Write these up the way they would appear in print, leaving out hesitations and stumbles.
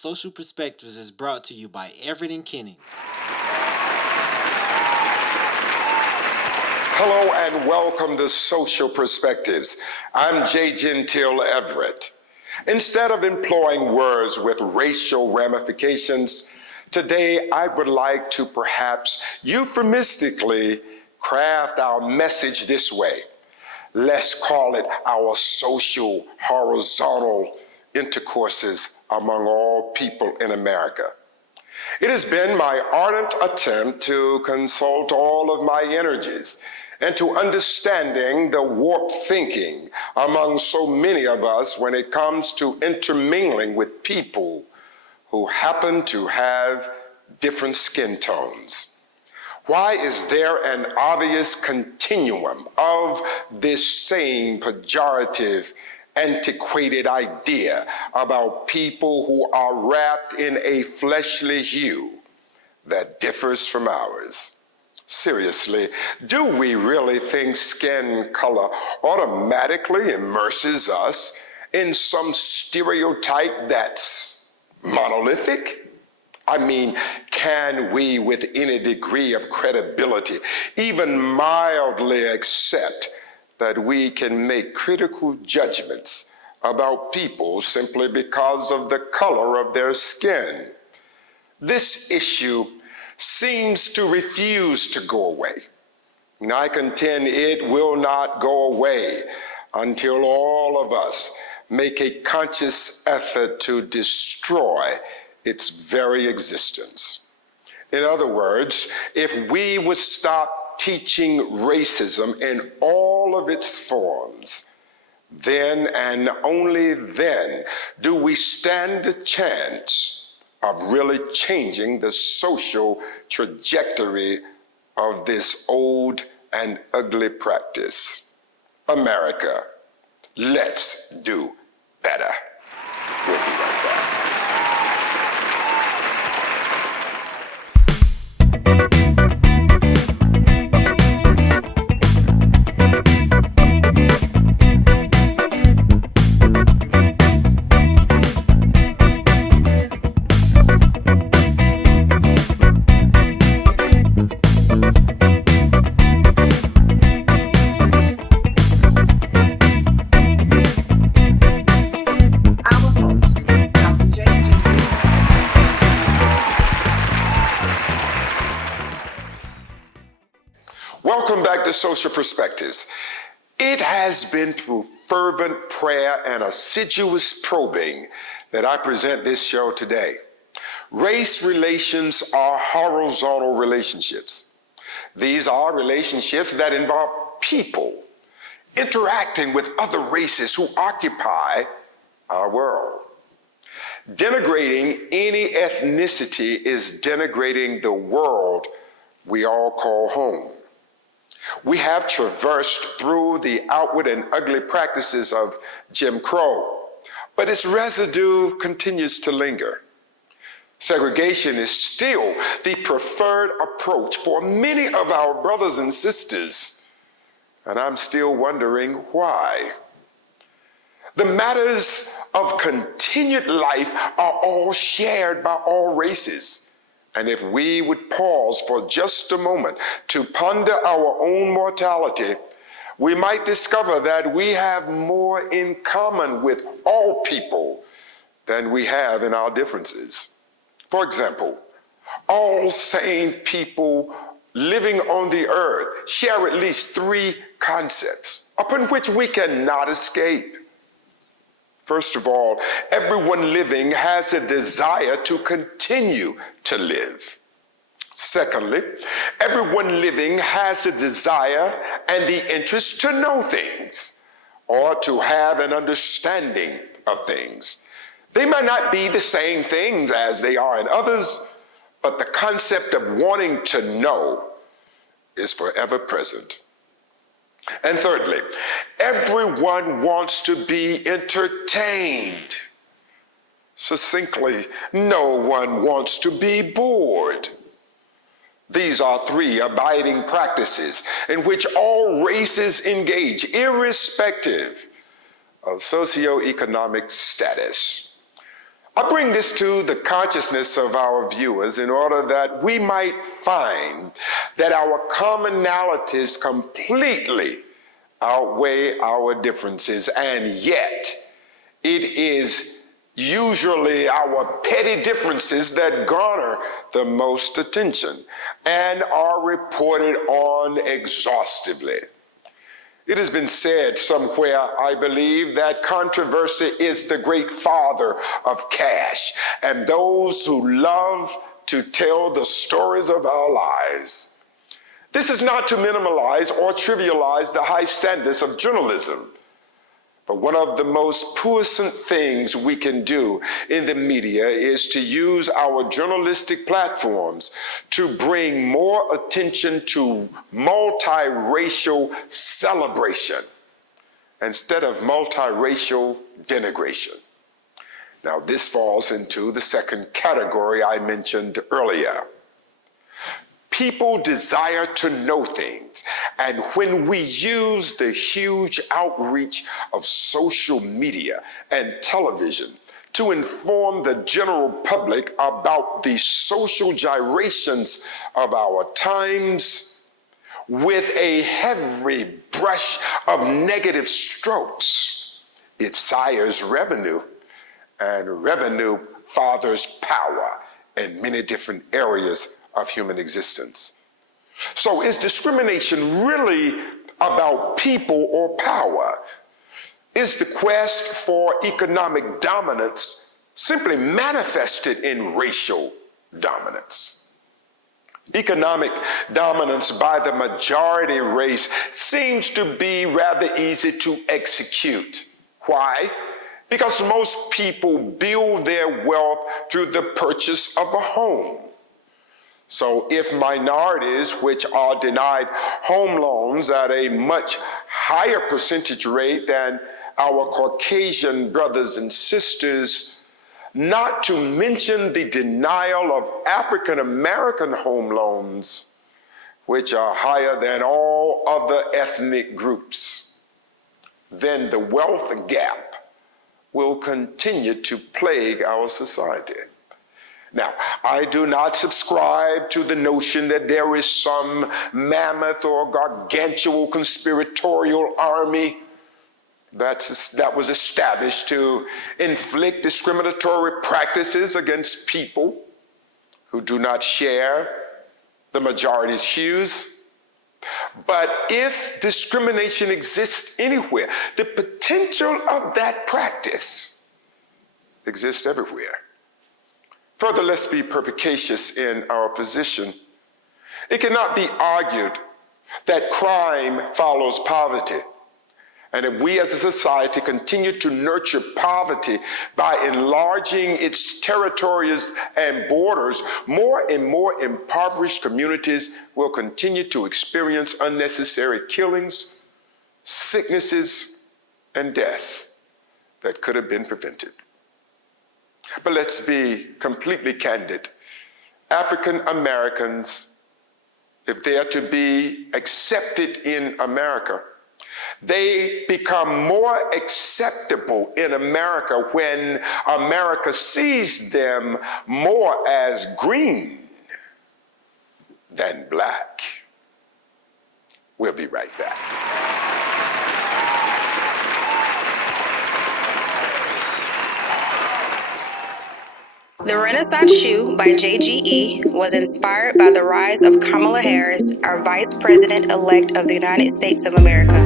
Social Perspectives is brought to you by Everett and Kennings. Hello and welcome to Social Perspectives. I'm J. Gentile Everett. Instead of employing words with racial ramifications, today I would like to perhaps euphemistically craft our message this way. Let's call it our social horizontal intercourses among all people in America. It has been my ardent attempt to consult all of my energies into understanding the warped thinking among so many of us when it comes to intermingling with people who happen to have different skin tones. Why is there an obvious continuum of this same pejorative, antiquated idea about people who are wrapped in a fleshly hue that differs from ours? Seriously, do we really think skin color automatically immerses us in some stereotype that's monolithic? I mean, can we with any degree of credibility even mildly accept that we can make critical judgments about people simply because of the color of their skin? This issue seems to refuse to go away. And I contend it will not go away until all of us make a conscious effort to destroy its very existence. In other words, if we would stop teaching racism in all of its forms, then and only then do we stand a chance of really changing the social trajectory of this old and ugly practice. America, let's do better. We'll be right back. Welcome back to Social Perspectives. It has been through fervent prayer and assiduous probing that I present this show today. Race relations are horizontal relationships. These are relationships that involve people interacting with other races who occupy our world. Denigrating any ethnicity is denigrating the world we all call home. We have traversed through the outward and ugly practices of Jim Crow, but its residue continues to linger. Segregation is still the preferred approach for many of our brothers and sisters, and I'm still wondering why. The matters of continued life are all shared by all races. And if we would pause for just a moment to ponder our own mortality, we might discover that we have more in common with all people than we have in our differences. For example, all sane people living on the earth share at least three concepts upon which we cannot escape. First of all, everyone living has a desire to continue to live. Secondly, everyone living has a desire and the interest to know things or to have an understanding of things. They might not be the same things as they are in others, but the concept of wanting to know is forever present. And thirdly, everyone wants to be entertained. Succinctly, no one wants to be bored. These are three abiding practices in which all races engage, irrespective of socioeconomic status. I bring this to the consciousness of our viewers in order that we might find that our commonalities completely outweigh our differences, and yet it is usually our petty differences that garner the most attention and are reported on exhaustively. It has been said somewhere, I believe, that controversy is the great father of cash, and those who love to tell the stories of our lives. This is not to minimize or trivialize the high standards of journalism, but one of the most puissant things we can do in the media is to use our journalistic platforms to bring more attention to multiracial celebration instead of multiracial denigration. Now, this falls into the second category I mentioned earlier. People desire to know things, and when we use the huge outreach of social media and television to inform the general public about the social gyrations of our times with a heavy brush of negative strokes, it sires revenue, and revenue fathers power in many different areas of human existence. So is discrimination really about people or power? Is the quest for economic dominance simply manifested in racial dominance? Economic dominance by the majority race seems to be rather easy to execute. Why? Because most people build their wealth through the purchase of a home. So if minorities, which are denied home loans at a much higher percentage rate than our Caucasian brothers and sisters, not to mention the denial of African American home loans, which are higher than all other ethnic groups, then the wealth gap will continue to plague our society. Now, I do not subscribe to the notion that there is some mammoth or gargantuan conspiratorial army that was established to inflict discriminatory practices against people who do not share the majority's views. But if discrimination exists anywhere, the potential of that practice exists everywhere. Further, let's be perspicacious in our position. It cannot be argued that crime follows poverty, and if we as a society continue to nurture poverty by enlarging its territories and borders, more and more impoverished communities will continue to experience unnecessary killings, sicknesses, and deaths that could have been prevented. But let's be completely candid. African Americans, if they are to be accepted in America, they become more acceptable in America when America sees them more as green than black. We'll be right back. The Renaissance Shoe by JGE was inspired by the rise of Kamala Harris, our Vice President-elect of the United States of America.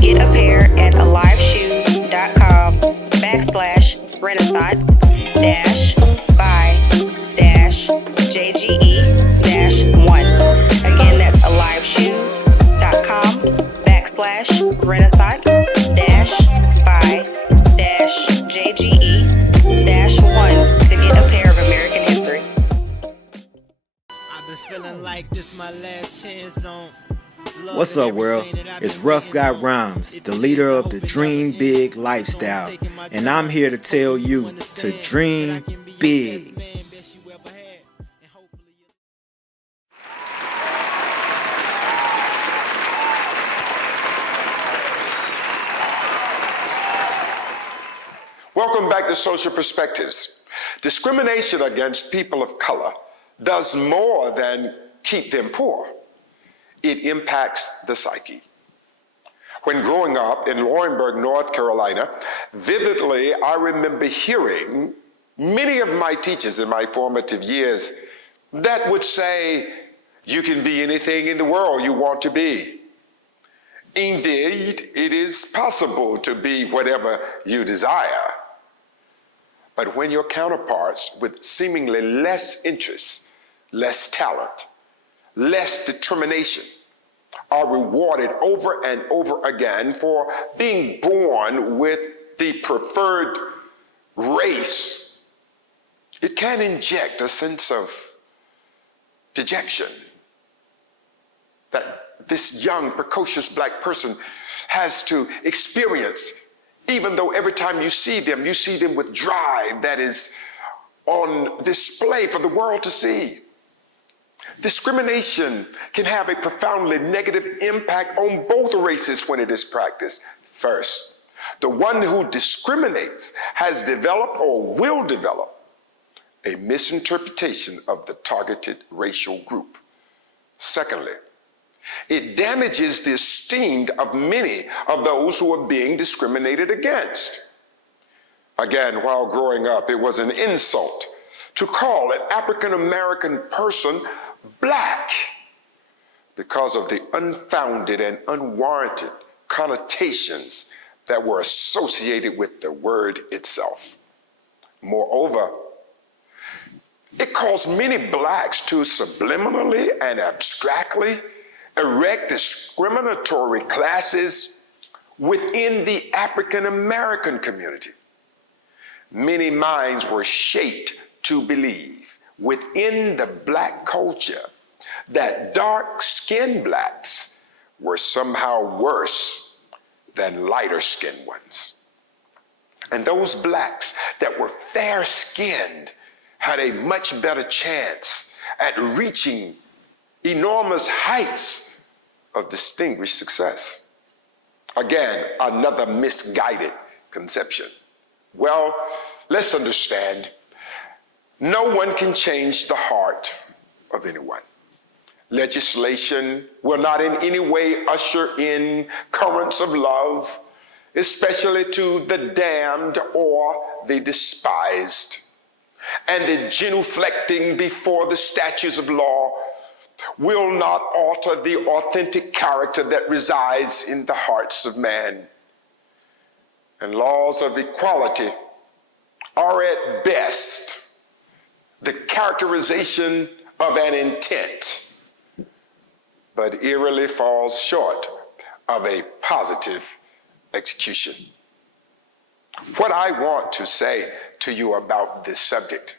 Get a pair at aliveshoes.com/renaissance-by-JGE-1. Again, that's aliveshoes.com/renaissance-by-JGE-1 to get a pair of American history. I've been feeling like this my last chance on. What's up, world? It's Rough Guy Rhymes, the leader of the Dream Big lifestyle, and I'm here to tell you to dream big. Welcome back to Social Perspectives. Discrimination against people of color does more than keep them poor. It impacts the psyche. When growing up in Laurinburg, North Carolina, vividly I remember hearing many of my teachers in my formative years that would say, you can be anything in the world you want to be. Indeed, it is possible to be whatever you desire. But when your counterparts with seemingly less interest, less talent, less determination are rewarded over and over again for being born with the preferred race, it can inject a sense of dejection that this young, precocious black person has to experience, even though every time you see them with drive that is on display for the world to see. Discrimination can have a profoundly negative impact on both races when it is practiced. First, the one who discriminates has developed or will develop a misinterpretation of the targeted racial group. Secondly, it damages the esteem of many of those who are being discriminated against. Again, while growing up, it was an insult to call an African-American person black because of the unfounded and unwarranted connotations that were associated with the word itself. Moreover, it caused many blacks to subliminally and abstractly erect discriminatory classes within the African American community. Many minds were shaped to believe within the black culture that dark-skinned blacks were somehow worse than lighter-skinned ones. And those blacks that were fair-skinned had a much better chance at reaching enormous heights of distinguished success. Again, another misguided conception. Well, let's understand, no one can change the heart of anyone. Legislation will not in any way usher in currents of love, especially to the damned or the despised. And the genuflecting before the statutes of law will not alter the authentic character that resides in the hearts of man. And laws of equality are at best the characterization of an intent, but eerily falls short of a positive execution. What I want to say to you about this subject,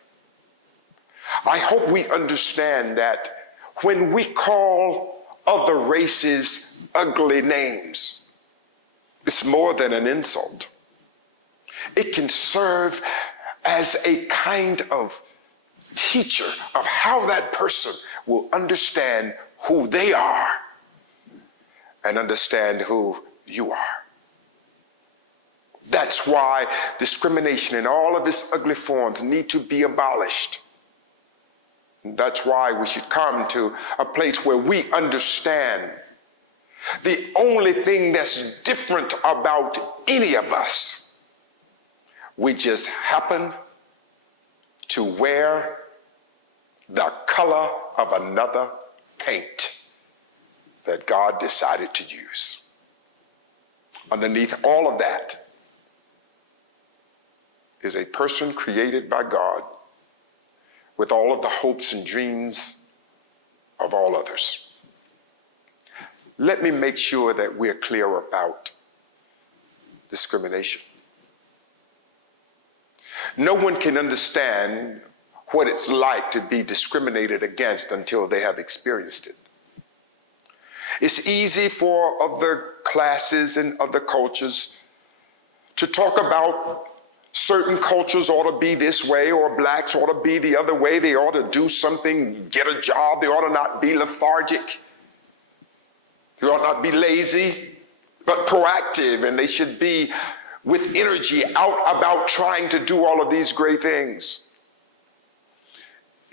I hope we understand that when we call other races ugly names, it's more than an insult. It can serve as a kind of teacher of how that person will understand who they are and understand who you are. That's why discrimination in all of its ugly forms need to be abolished. That's why we should come to a place where we understand the only thing that's different about any of us, we just happen to wear the color of another paint that God decided to use. Underneath all of that is a person created by God with all of the hopes and dreams of all others. Let me make sure that we're clear about discrimination. No one can understand what it's like to be discriminated against until they have experienced it. It's easy for other classes and other cultures to talk about certain cultures ought to be this way, or blacks ought to be the other way. They ought to do something, get a job. They ought to not be lethargic. They ought not be lazy, but proactive, and they should be with energy out about trying to do all of these great things.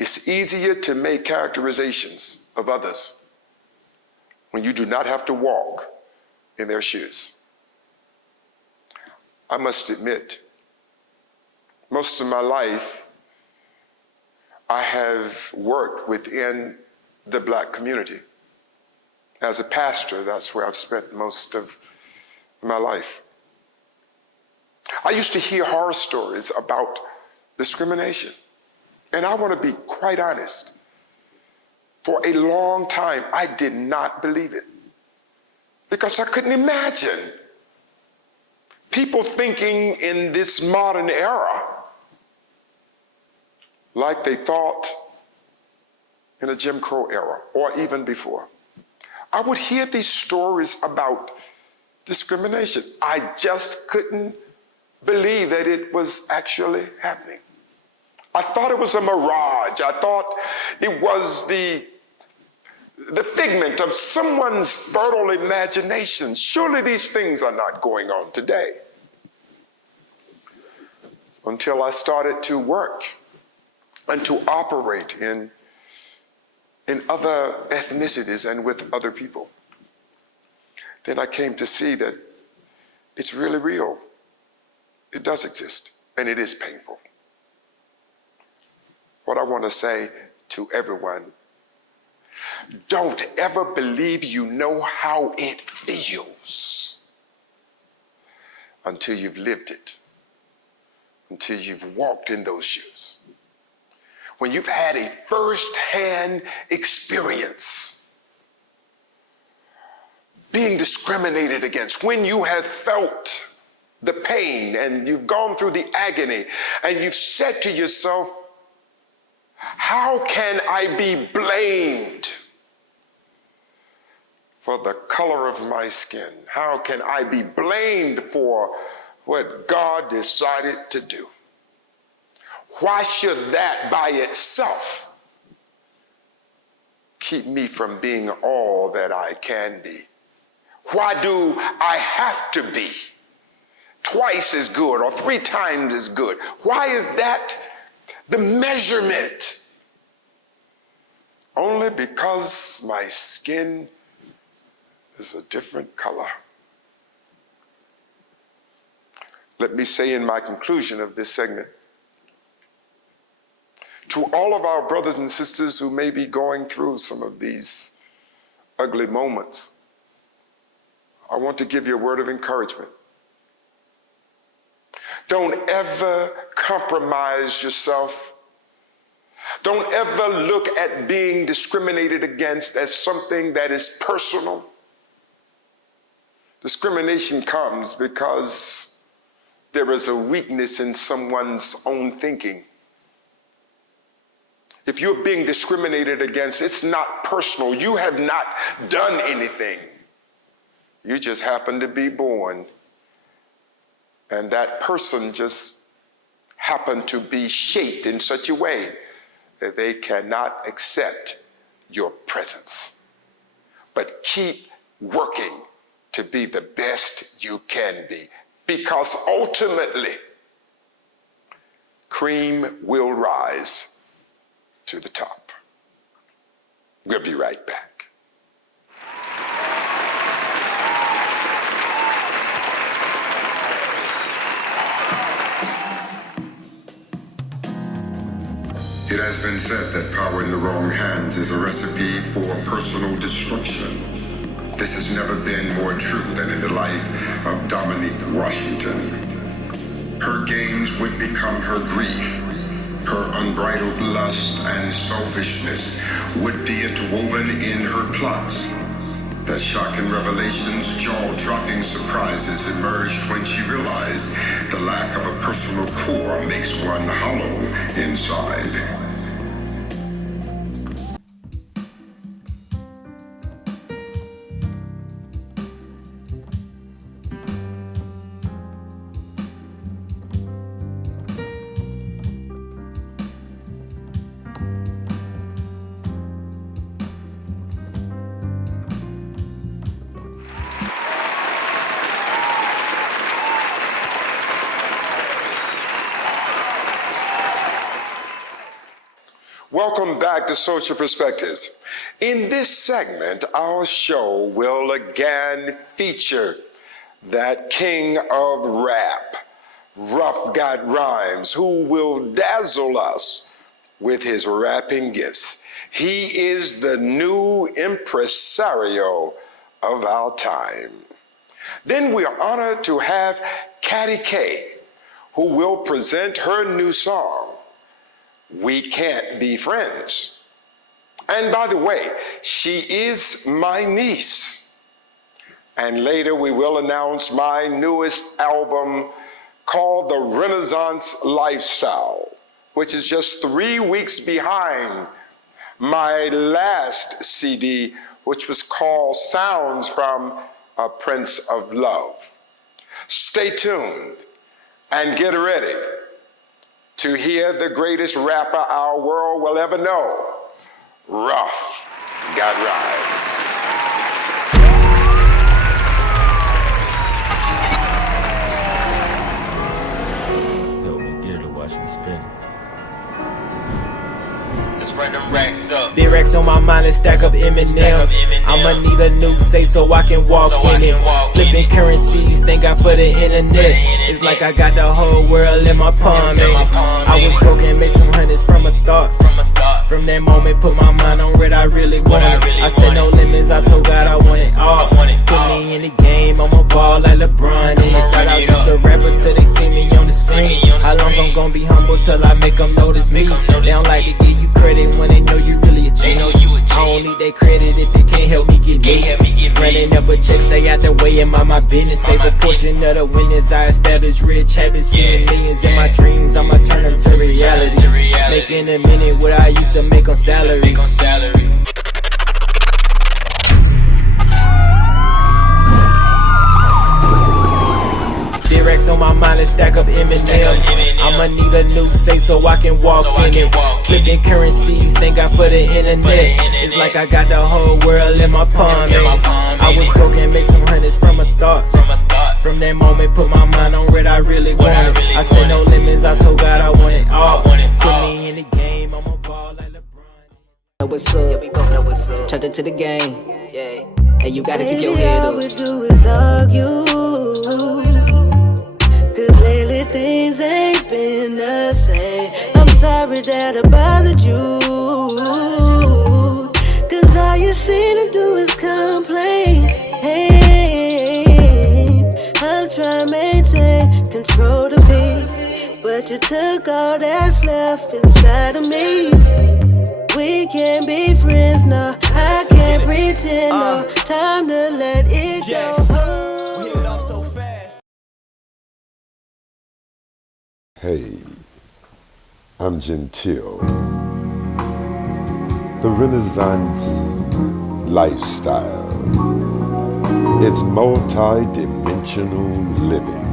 It's easier to make characterizations of others when you do not have to walk in their shoes. I must admit, most of my life, I have worked within the Black community. As a pastor, that's where I've spent most of my life. I used to hear horror stories about discrimination. And I want to be quite honest. For a long time, I did not believe it. Because I couldn't imagine people thinking in this modern era like they thought in a Jim Crow era or even before. I would hear these stories about discrimination. I just couldn't believe that it was actually happening. I thought it was a mirage. I thought it was the figment of someone's fertile imagination. Surely these things are not going on today. Until I started to work and to operate in other ethnicities and with other people. Then I came to see that it's really real. It does exist, and it is painful. What I want to say to everyone, don't ever believe you know how it feels until you've lived it, until you've walked in those shoes. When you've had a first-hand experience being discriminated against, when you have felt the pain and you've gone through the agony and you've said to yourself, how can I be blamed for the color of my skin? How can I be blamed for what God decided to do? Why should that by itself keep me from being all that I can be? Why do I have to be twice as good or 3 times as good? Why is that the measurement? Only because my skin is a different color. Let me say in my conclusion of this segment, to all of our brothers and sisters who may be going through some of these ugly moments, I want to give you a word of encouragement. Don't ever compromise yourself. Don't ever look at being discriminated against as something that is personal. Discrimination comes because there is a weakness in someone's own thinking. If you're being discriminated against, it's not personal. You have not done anything. You just happen to be born. And that person just happened to be shaped in such a way that they cannot accept your presence. But keep working to be the best you can be, because ultimately, cream will rise to the top. We'll be right back. It has been said that power in the wrong hands is a recipe for personal destruction. This has never been more true than in the life of Dominique Washington. Her gains would become her grief. Her unbridled lust and selfishness would be interwoven in her plots. The shocking revelations, jaw-dropping surprises emerged when she realized the lack of a personal core makes one hollow inside. Welcome back to Social Perspectives. In this segment, our show will again feature that king of rap, Ruff Got Rhymes, who will dazzle us with his rapping gifts. He is the new impresario of our time. Then we are honored to have Katty K, who will present her new song, We Can't Be Friends. And by the way, she is my niece. And later we will announce my newest album called The Renaissance Lifestyle, which is just 3 weeks behind my last CD, which was called Sounds from a Prince of Love. Stay tuned and get ready to hear the greatest rapper our world will ever know, Ruff Got Rhymes. Help me get her to watch me spin. Let's run them racks up. Big racks on my mind and stack up M&Ms. I'ma need a new safe so I can walk in it. Flipping currencies, thank God for the internet. It's like I got the whole world in my palm, baby. I was broke and make some hundreds from a thought. From that moment, put my mind on what I really wanted. I said no limits, I told God I want it all. Put me in the game, I'ma ball like LeBron. And thought I was just a rapper till they see me on the screen. How long I'm gonna be humble till I make them notice me? They don't like to give you credit when they know you really a G. I don't need their credit if they can't help me get me. Running up a check, stay out the way, and mind my business. Save a portion of the winnings, I establish rich habits. Seeing millions in my dreams, I'ma turn them to reality. Making a minute what I used to make on salary. Racks on my mind and stack up M&Ms. I'ma need a new safe so I can walk in it. Flipping currencies, thank God for the internet. It's like I got the whole world in my palm, baby. I was broke and make some hundreds from a thought. From that moment, put my mind on what I really wanted. I said no limits, I told God I want it all. Put me in the game, I'ma ball like LeBron. What's up? Chucked it to the game. Hey, you gotta keep your head up. All we do is argue. Cause lately things ain't been the same. I'm sorry that I bothered you. Cause all you seem to do is complain. Hey, I'm trying to maintain control to me, but you took all that's left inside of me. We can't be friends, no, I can't pretend, no. Time to let it go. Hey, I'm Gentile. The Renaissance lifestyle is multi-dimensional living.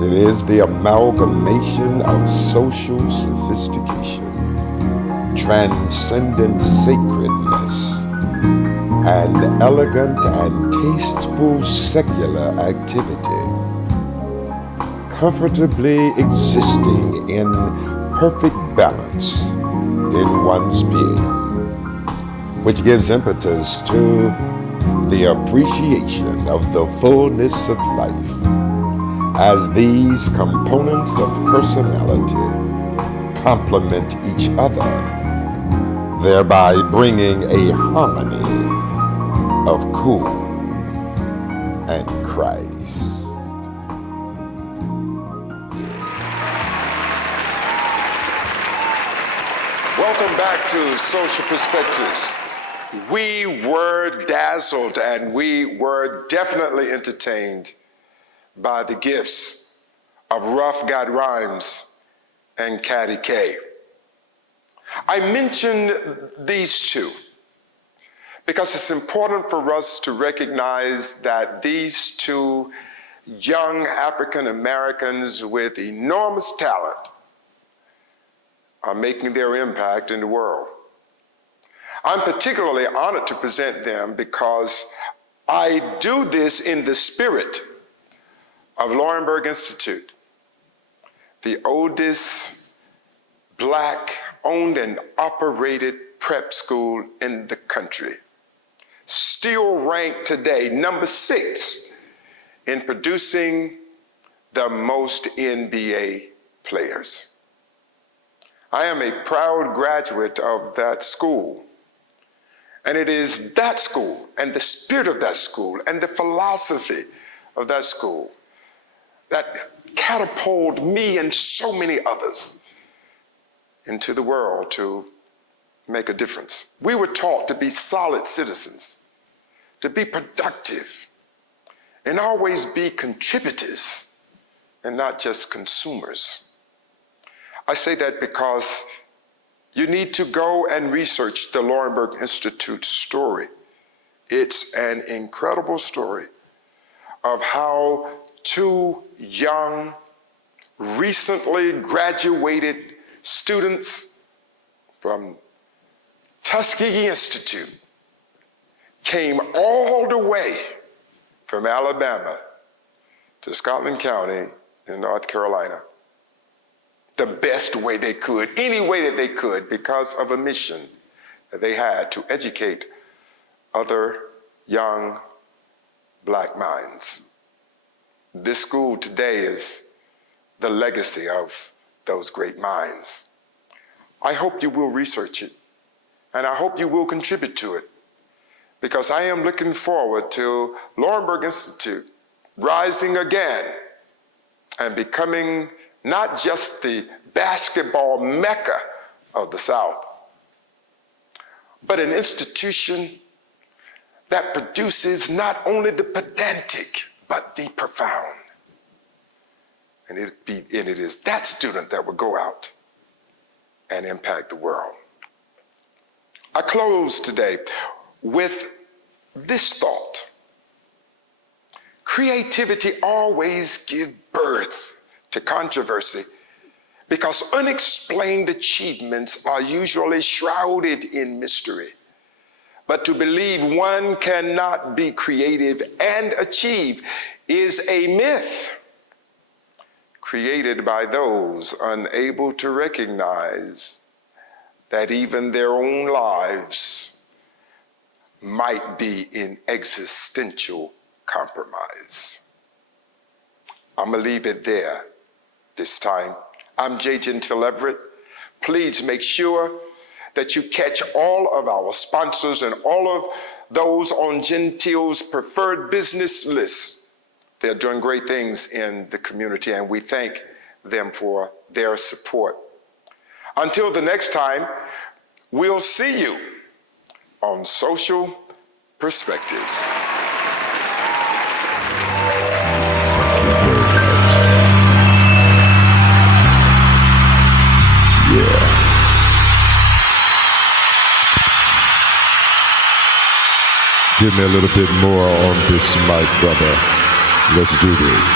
It is the amalgamation of social sophistication, transcendent sacredness, and elegant and tasteful secular activity, comfortably existing in perfect balance in one's being, which gives impetus to the appreciation of the fullness of life, as these components of personality complement each other, thereby bringing a harmony of cool and Christ. Welcome back to Social Perspectives. We were dazzled and we were definitely entertained by the gifts of Ruff Got Rhymes and Katty K. I mentioned these two because it's important for us to recognize that these two young African Americans with enormous talent are making their impact in the world. I'm particularly honored to present them because I do this in the spirit of Laurinburg Institute, the oldest Black owned and operated prep school in the country. Still ranked today number 6 in producing the most NBA players. I am a proud graduate of that school. And it is that school and the spirit of that school and the philosophy of that school that catapulted me and so many others into the world to make a difference. We were taught to be solid citizens, to be productive, and always be contributors and not just consumers. I say that because you need to go and research the Laurinburg Institute story. It's an incredible story of how 2 young, recently graduated students from Tuskegee Institute came all the way from Alabama to Scotland County in North Carolina the best way they could, any way that they could, because of a mission that they had to educate other young black minds. This school today is the legacy of those great minds. I hope you will research it, and I hope you will contribute to it, because I am looking forward to Laurinburg Institute rising again and becoming not just the basketball mecca of the South, but an institution that produces not only the pedantic, but the profound. And it is that student that will go out and impact the world. I close today with this thought. Creativity always gives birth to controversy because unexplained achievements are usually shrouded in mystery. But to believe one cannot be creative and achieve is a myth created by those unable to recognize that even their own lives might be in existential compromise. I'm gonna leave it there this time. I'm J. Gentile Everett. Please make sure that you catch all of our sponsors and all of those on Gentile's preferred business list. They're doing great things in the community, and we thank them for their support. Until the next time, we'll see you on Social Perspectives. Give me a little bit more on this mic, brother. Let's do this.